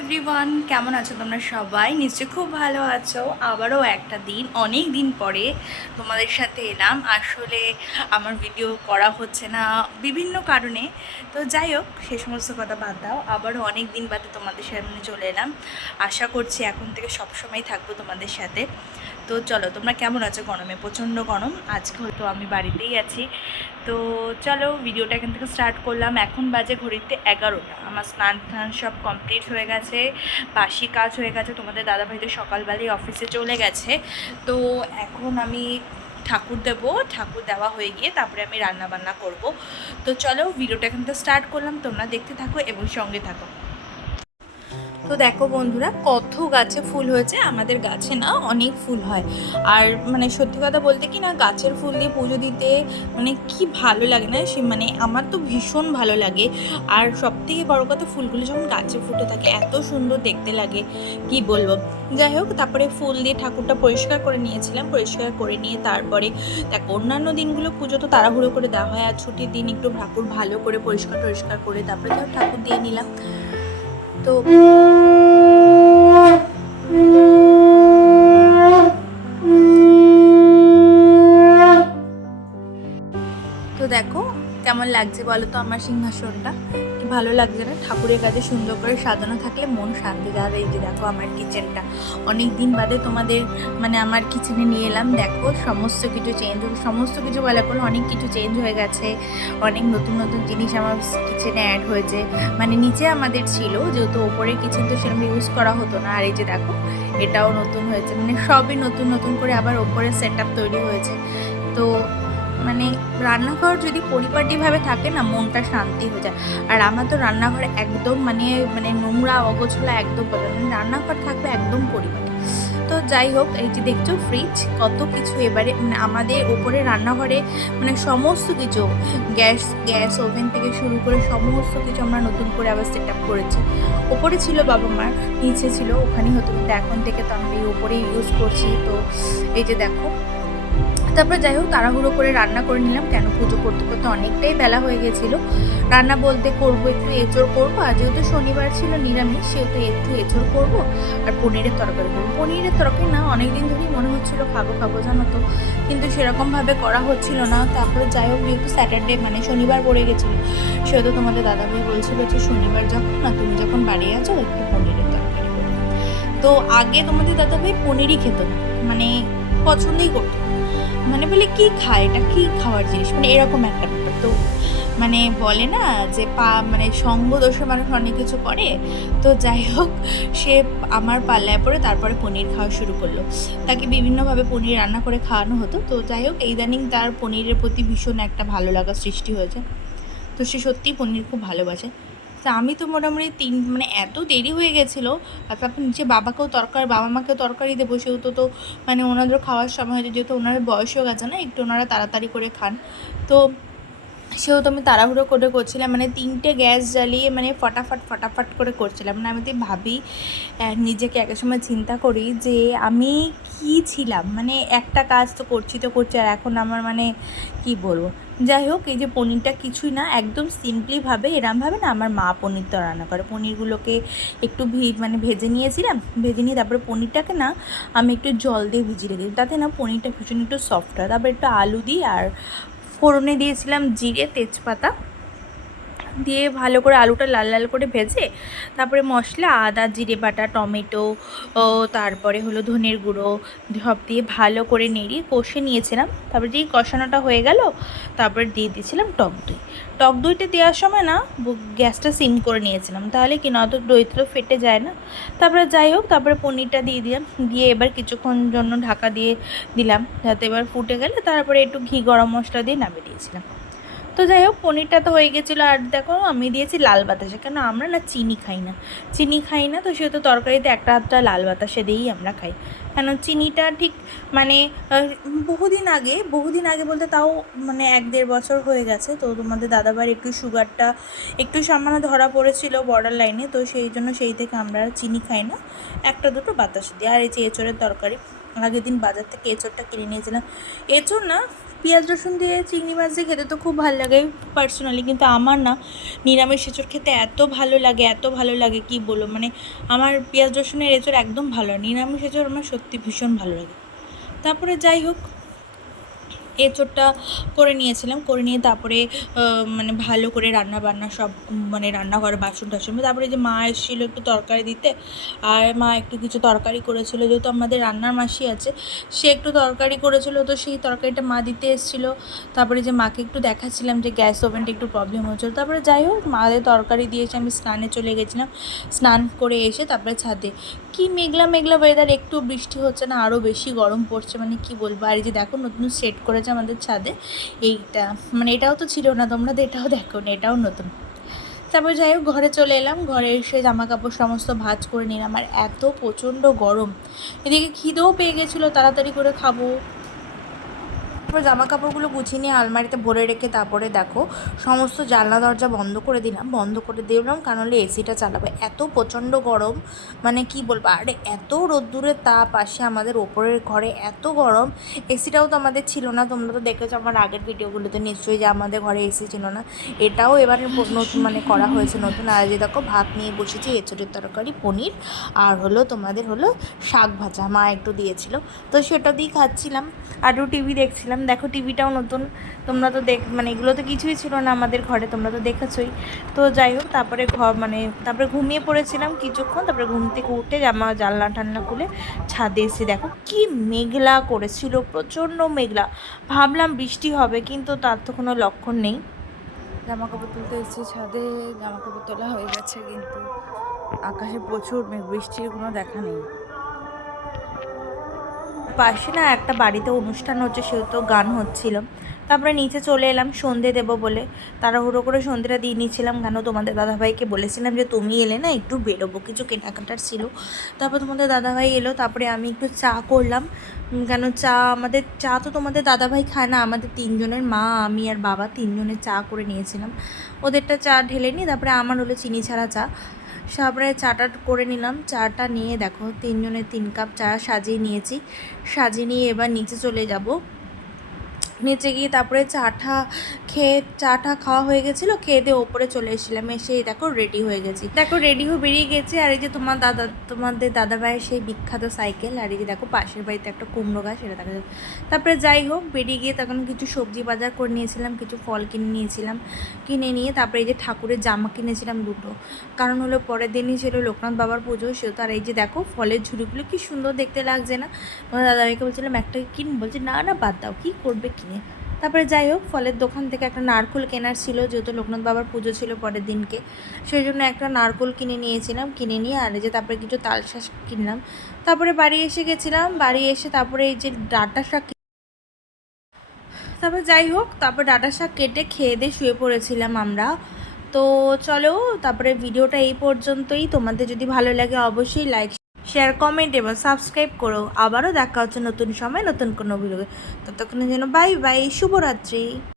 Everyone কেমন আছো তোমরা সবাই? নিশ্চয়ই খুব ভালো আছো। আবারও একটা দিন, অনেক দিন পরে তোমাদের সাথে এলাম। আসলে আমার ভিডিও করা হচ্ছে না বিভিন্ন কারণে। তো যাই হোক, সে সমস্ত কথা বাদ দাও। আবারও অনেক দিন বাদে তোমাদের সামনে চলে এলাম। আশা করছি এখন থেকে সবসময় থাকব তোমাদের সাথে। তো চলো, তোমরা কেমন আছো? গরমে প্রচণ্ড গরম। আজকে হয়তো আমি বাড়িতেই আছি। তো চলো ভিডিওটা এখান থেকে স্টার্ট করলাম। এখন বাজে ঘড়িতে এগারোটা। আমার স্নান টান সব কমপ্লিট হয়ে গেছে। বাসি কাজ হয়ে গেছে। তোমাদের দাদাভাই তো সকালবেলায় অফিসে চলে গেছে। তো এখন আমি ঠাকুর দেবো। ঠাকুর দেওয়া হয়ে গিয়ে তারপরে আমি রান্না বান্না করব। তো চলো ভিডিওটা এখান থেকে স্টার্ট করলাম। তোমরা দেখতে থাকো এবং সঙ্গে থাকো। তো দেখো বন্ধুরা, কত গাছে ফুল হয়েছে, আমাদের গাছে না অনেক ফুল হয়। আর মানে সত্যি কথা বলতে কি না, গাছের ফুল দিয়ে পুজো দিতে মানে কি ভালো লাগে না, সে মানে আমার তো ভীষণ ভালো লাগে। আর সব থেকে বড় কথা, ফুলগুলো যখন গাছে ফুটে থাকে, এত সুন্দর দেখতে লাগে, কি বলব? যাই হোক, তারপরে ফুল দিয়ে ঠাকুরটা পরিষ্কার করে নিয়েছিলাম, পরিষ্কার করে নিয়ে তারপরে দেখো, অন্যান্য দিনগুলো পুজো তো তাড়াহুড়ো করে দেওয়া হয়, আর ছুটির দিন একটু ঠাকুর ভালো করে পরিষ্কার টরিষ্কার করে তারপরে ঠাকুর দিয়ে নিলাম। তো তো দেখো কেমন লাগছে বলো তো আমার সিংহাসনটা? ভালো লাগছে না। ঠাকুরের কাছে সুন্দর করে সাজানো থাকলে মন শান্তি যাবে। এই যে দেখো আমার কিচেনটা অনেক দিন বাদে তোমাদের মানে আমার কিচেনে নিয়ে এলাম। দেখো, সমস্ত কিছু চেঞ্জ সমস্ত কিছু বলা করে অনেক কিছু চেঞ্জ হয়ে গেছে। অনেক নতুন নতুন জিনিস আমার কিচেনে অ্যাড হয়েছে। মানে নিচে আমাদের ছিল, যেহেতু ওপরের কিচেন তো সেরকম ইউজ করা হতো না। আর এই যে দেখো, এটাও নতুন হয়েছে। মানে সবই নতুন নতুন করে আবার ওপরে সেট তৈরি হয়েছে। তো মানে রান্নাঘর যদি পরিপাটিভাবে থাকে না, মনটা শান্তি হয়ে যায়। আর আমার তো রান্নাঘর একদম মানে মানে নোংরা, অগোছলা একদম মানে রান্নাঘর থাকবে একদম পরিপাটি। তো যাই হোক, এই যে দেখছ ফ্রিজ কত কিছু এবারে মানে আমাদের ওপরে রান্নাঘরে মানে সমস্ত কিছু, গ্যাস গ্যাস ওভেন থেকে শুরু করে সমস্ত কিছু আমরা নতুন করে আবার সেট আপ করেছি। ওপরে ছিল বাবা মার নিচে ছিল, ওখানেই হতো। কিন্তু এখন থেকে তো আমরা এই ওপরেই ইউজ করছি। তো এই যে দেখো তারপর যাই হোক, তাড়াহুড়ো করে রান্না করে নিলাম, কেন পুজো করতে করতে অনেকটাই বেলা হয়ে গেছিল। রান্না বলতে করব একটু এঁচড় করব, আর যেহেতু শনিবার ছিল নিরামিষ, সেহেতু একটু এঁচড় করব আর পনিরের তরকারি করব। পনিরের তরকারি না, অনেকদিন ধরেই মনে হচ্ছিল খাব খাব, জানো তো। কিন্তু সেরকমভাবে করা হচ্ছিল না। তারপরে যাই হোক, যেহেতু স্যাটারডে মানে শনিবার পড়ে গেছিল, সেহেতু তোমাদের দাদাভাই বলছিল যে শনিবার যখন না তুমি যখন বাড়ি আছো, একটু পনিরের তরকারি করো। তো আগে তোমাদের দাদাভাই পনিরই খেত মানে পছন্দই করতো। মানে বলে কি খায়? এটা কি খাওয়ার জিনিস? মানে এরকম একটা ব্যাপার। তো মানে বলে না যে পা মানে সঙ্গ দোষে মানুষ অনেক কিছু করে। তো যাই হোক, সে আমার পাল্লায় পড়ে তারপরে পনির খাওয়া শুরু করল। তাকে বিভিন্নভাবে পনির রান্না করে খাওয়ানো হতো। তো যাই হোক, ইদানিং তার পনিরের প্রতি ভীষণ একটা ভালো লাগা সৃষ্টি হয়েছে। তো সে সত্যিই পনির খুব ভালোবাসে। তা আমি তো মোটামুটি তিন মানে এত দেরি হয়ে গেছিল, আর তারপর নিচে বাবাকেও তরকারি, বাবা মাকেও তরকারি দেবো, সেহেতু তো মানে ওনাদের খাওয়ার সময় হয়েছে, যেহেতু ওনার বয়স হয়ে গেছে না, একটু ওনারা তাড়াতাড়ি করে খান। তো সেহেতু আমি তাড়াহুড়ো করে করছিলাম মানে তিনটে গ্যাস জ্বালিয়ে মানে ফটাফট ফটাফট করে করছিলাম। মানে আমি তো ভাবি নিজেকে এক সময় চিন্তা করি যে আমি কি ছিলাম মানে একটা কাজ তো করছি তো করছি, আর এখন আমার মানে কি বলব? যাই হোক, এই যে পনিরটা কিছুই না, একদম সিম্পলিভাবে এরমভাবে না আমার মা পনিরটা রান্না করে। পনিরগুলোকে একটু ভি মানে ভেজে নিয়েছিলাম, ভেজে নিয়ে তারপরে পনিরটাকে না আমি একটু জল দিয়ে ভিজিয়ে দিই। তাতে না পনিরটা ভীষণ একটু সফট হয়। তারপরে একটু আলু দিই, আর ফোড়নে দিয়েছিলাম জিরে তেজপাতা দিয়ে ভালো করে আলুটা লাল লাল করে ভেজে তারপরে মশলা, আদা, জিরে বাটা, টমেটো তারপরে হলো ধনের গুঁড়ো, সব দিয়ে ভালো করে নেড়িয়ে কষে নিয়েছিলাম। তারপরে যেই কষানোটা হয়ে গেল, তারপরে দিয়ে দিয়েছিলাম টক দই। টক দইটা দেওয়ার সময় না গ্যাসটা সিম করে নিয়েছিলাম। তাহলে কি না অত দইটা তো ফেটে যায় না। তারপরে যাই হোক, তারপরে পনিরটা দিয়ে দিলাম। দিয়ে এবার কিছুক্ষণ জন্য ঢাকা দিয়ে দিলাম, যাতে এবার ফুটে গেলে তারপরে একটু ঘি, গরম মশলা দিয়ে নামিয়ে দিয়েছিলাম। তো যাই হোক, পনিরটা তো হয়ে গেছিল আর দেখো, আমি দিয়েছি লাল বাতাসে। কেন আমরা না চিনি খাই না। চিনি খাই না, তো সেহেতু তরকারিতে একটা আধটা লাল বাতাসে দিয়েই আমরা খাই। কেন চিনিটা ঠিক মানে বহুদিন আগে বহুদিন আগে বলতে তাও মানে এক দেড় বছর হয়ে গেছে, তো তোমাদের দাদাবার একটু সুগারটা একটু সামান্য ধরা পড়েছিল বর্ডার লাইনে তো সেই জন্য সেই থেকে আমরা চিনি খাই না। একটা দুটো বাতাসে দিই। আর এই যে এঁচড়ের তরকারি, আগের দিন বাজার থেকে এঁচড়টা কিনে নিয়েছিলাম। এঁচড় না পেঁয়াজ, রসুন দিয়ে চিংড়ি মাছ দিয়ে খেতে তো খুব ভালো লাগে পার্সোনালি কিন্তু আমার না নিরামিষ এঁচড় খেতে এত ভালো লাগে, এত ভালো লাগে, কি বলো মানে আমার পেঁয়াজ, রসুনের এঁচড় একদম ভালো নিরামিষ এঁচড় আমার সত্যি ভীষণ ভালো লাগে। তারপরে যাই হোক এঁচোড়টা করে নিয়েছিলাম, করে নিয়ে তারপরে মানে ভালো করে রান্না বান্না সব মানে রান্নাঘরে, বাসন টাসন, তারপরে যে মা এসেছিল একটু তরকারি দিতে, আর মা একটু কিছু তরকারি করেছিল, যেহেতু আমাদের রান্নার মাসি আছে, সে একটু তরকারি করেছিল, তো সেই তরকারিটা মা দিতে এসেছিল, তারপরে যে মাকে একটু দেখাচ্ছিলাম যে গ্যাস ওভেনটা একটু প্রবলেম হচ্ছিল তারপরে যাই হোক, মাদের তরকারি দিয়েছে, আমি স্নানে চলে গেছিলাম, স্নান করে এসে তারপরে ছাদে, কি মেঘলা মেঘলা ওয়েদার একটু বৃষ্টি হচ্ছে না আরও বেশি গরম পড়ছে মানে কি বলব, আর যে দেখো নতুন সেট করেছে আমাদের ছাদে। এইটা মানে এটাও তো ছিল না, তোমরা তো এটাও দেখো না, এটাও নতুন। তারপর যাই হোক, ঘরে চলে এলাম, ঘরে এসে জামা কাপড় সমস্ত ভাজ করে নিলাম, আর এত প্রচণ্ড গরম। এদিকে খিদেও পেয়ে গেছিল, তাড়াতাড়ি করে খাব। তারপর জামা কাপড়গুলো গুছিয়ে নিয়ে আলমারিতে ভরে রেখে তারপরে দেখো সমস্ত জানলা দরজা বন্ধ করে দিলাম, বন্ধ করে দিলাম, কারণ হলে এসিটা চালাবে। এত প্রচণ্ড গরম মানে কি বলব, আরে এত রোদ্দুরের তাপ আসে আমাদের ওপরের ঘরে, এত গরম। এসিটাও তো আমাদের ছিল না, তোমরা তো দেখেছ আমার আগের ভিডিওগুলোতে, নিশ্চয়ই যে আমাদের ঘরে এসি ছিল না। এটাও এবারে নতুন মানে করা হয়েছে নতুন। আর যে দেখো ভাত নিয়ে বসেছি, এঁচড়ের তরকারি, পনির, আর হলো তোমাদের হলো শাক ভাজা, মা একটু দিয়েছিল। তো সেটা দিয়ে খাচ্ছিলাম। আর টিভি দেখছিলাম দেখো টিভিটাও নতুন, তোমরা তো দেখ মানে এগুলো তো কিছুই ছিল না আমাদের ঘরে, তোমরা তো দেখেছোই। তো যাই হোক, তারপরে ঘর মানে তারপরে ঘুমিয়ে পড়েছিলাম কিছুক্ষণ, তারপরে ঘুম থেকে উঠে জামা, জানলা টান্না খুলে ছাদে এসে দেখো কি মেঘলা করেছিল, প্রচণ্ড মেঘলা। ভাবলাম বৃষ্টি হবে, কিন্তু তার তো কোনো লক্ষণ নেই। জামা কাপড় তুলতে এসেছি ছাদে জামা কাপড় তোলা হয়ে গেছে, কিন্তু আকাশে প্রচুর মেঘ, বৃষ্টির কোনো দেখা নেই। পাশে না একটা বাড়িতে অনুষ্ঠান হচ্ছে সেহেতু গান হচ্ছিল। তারপরে নিচে চলে এলাম, সন্ধে দেবো বলে। তাড়াহুড়ো করে সন্ধেটা দিয়ে নিয়েছিলাম কেন? তোমাদের দাদাভাইকে বলেছিলাম যে, তুমি এলে না একটু বেরোবো। কিছু কেনাকাটার ছিল। তারপর তোমাদের দাদাভাই এলো, তারপরে আমি একটু চা করলাম। কেন চা আমাদের, চা তো তোমাদের দাদাভাই খায় না, আমাদের তিনজনের মা, আমি আর বাবা তিনজনের চা করে নিয়েছিলাম। ওদেরটা চা ঢেলে নিই তারপরে আমার হলো চিনি ছাড়া চা। তারপরে চাটা করে নিলাম। চাটা নিয়ে দেখো তিনজনের তিন কাপ চা সাজিয়ে নিয়েছি। সাজিয়ে নিয়ে এবার নিচে চলে যাব। নিচে গিয়ে তারপরে চাটা খেয়ে, চাটা খাওয়া হয়ে গেছিল, খেয়ে দিয়ে ওপরে চলে এসেছিলাম। এসে দেখো রেডি হয়ে গেছি। দেখো রেডি হয়ে বেরিয়ে গেছি, আর এই যে তোমার দাদা, তোমাদের দাদা ভাইয়ের সেই বিখ্যাত সাইকেল আর এই যে দেখো পাশের বাড়িতে একটা কুমড়ো গাছ, সেটা দেখা তারপরে যাই হোক, বেরিয়ে গিয়ে তখন কিছু সবজি বাজার করে নিয়েছিলাম, কিছু ফল কিনে নিয়েছিলাম। কিনে নিয়ে তারপরে এই যে ঠাকুরের জামা কিনেছিলাম দুটো। কারণ হলো পরের দিনই ছিল লোকনাথ বাবার পুজো, সেহেতু আর এই যে দেখো ফলের ঝুড়িগুলো কি সুন্দর দেখতে লাগছে না। তোমার দাদাভাইকে বলছিলাম, একটা কিন বলছে, না না, বাদ দাও। কী করবে কিনে তারপরে যাই হোক, ফলের দোকান থেকে একটা নারকোল কেনার ছিল, যেহেতু লোকনাথ বাবার পুজো ছিল পরের দিনকে। সেই জন্য একটা নারকোল কিনে নিয়েছিলাম, কিনে নিয়ে আর যে তারপরে কিছু তালশাঁস কিনলাম। তারপরে বাড়ি এসে গেছিলাম, বাড়ি এসে তারপরে এই যে ডাটা শাক তারপর যাই হোক, তারপর ডাটা শাক কেটে খেয়ে দিয়ে শুয়ে পড়েছিলাম আমরা। তো চলো, তারপরে ভিডিওটা এই পর্যন্তই। তোমাদের যদি ভালো লাগে অবশ্যই লাইক শেয়ার কমেন্ট এবং সাবস্ক্রাইব করো। আবারও দেখা হচ্ছে নতুন সময় নতুন কোনো ভিডিও ততক্ষণের জন্য বাই বাই শুভরাত্রি।